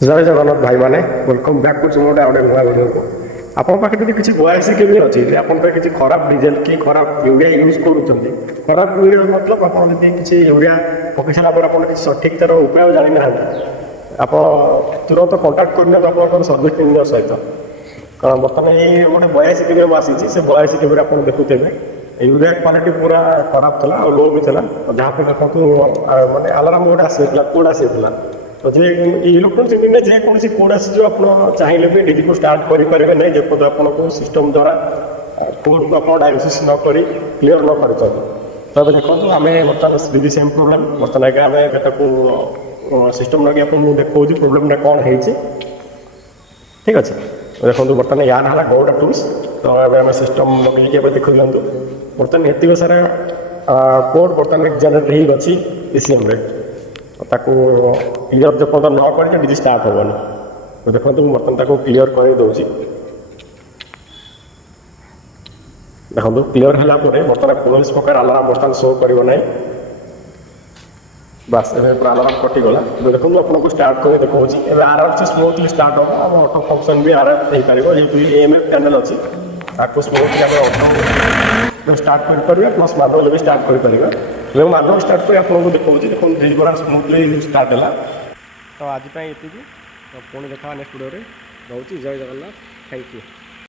जय जगन्नाथ भाई मैंने वेलकम बैक टू मोटे आउट नुआ वीडियो को आपन पाखे जब किसी वॉइस केमी अच्छी आपन किसी खराब डिजेल कि खराब यूरिया यूज करूँ खराब यूरिया मतलब आप किसी यूरिया पकई सारा किसी सठिक तार उपाय जानी ना आप तुरंत कंटाक्ट करने आप सर्विस इंजीनियर सहित कारण बर्तमान ये गोटे 82 केमी आसी से 82 केमी आप देखुथे यूरिया क्वालिटी पूरा खराब था और लो भी था जहाँ पे देखो मानते आलाराम गोटे आसीला कोड आसीला तो जे इलेक्ट्रोनिक्स इंजीनियर जेकोसी कोड आसी आप चाहिए भी डिजी को स्टार्ट करेंगे नहीं जब आपको सिस्टम द्वारा कोड को आप डायग्नोसिस न कर क्लीयर न कर तब देखो आम बर्तमान दीदी सेम प्रोब्लेम बर्तमान आगे आम सिस्टम लगे आपको देखा प्रोब्लेम कौन है ठीक अच्छे देखो बर्तमान यार है गौड़ा टूल्स तो आम सिस्टम लगे देख दिखाँ बर्तमान ये सारा कोड बर्तमान जेनेट होगी ईसीएम ताको क्लीयर जो पर्यटन न कर डिजी स्टार्ट हेनी तो देखो बर्तमान क्लीयर कर दूसरी देखो क्लीयर है बर्तमान कौन प्रकार आलाराम बर्तमान शो करना बस ए आलाराम कटिगला देखो आपको स्टार्ट कर देखा आराम से स्मूथली स्टार्ट हम ऑटो फंक्शन भी आराम हो पार जेहतु EMF पैनल अच्छी आपको स्मूथली आम ऑटो स्टार्ट करेंगे प्लस मैनुअल भी स्टार्ट करेंगे मैनुअल स्टार्ट कर आपको देखा देखो धीरे पूरा स्मूथली स्टार्ट है तो आज ये तो पुणी देखा नेक्स्ट वीडियो रोचे जय जगन्नाथ थैंक यू।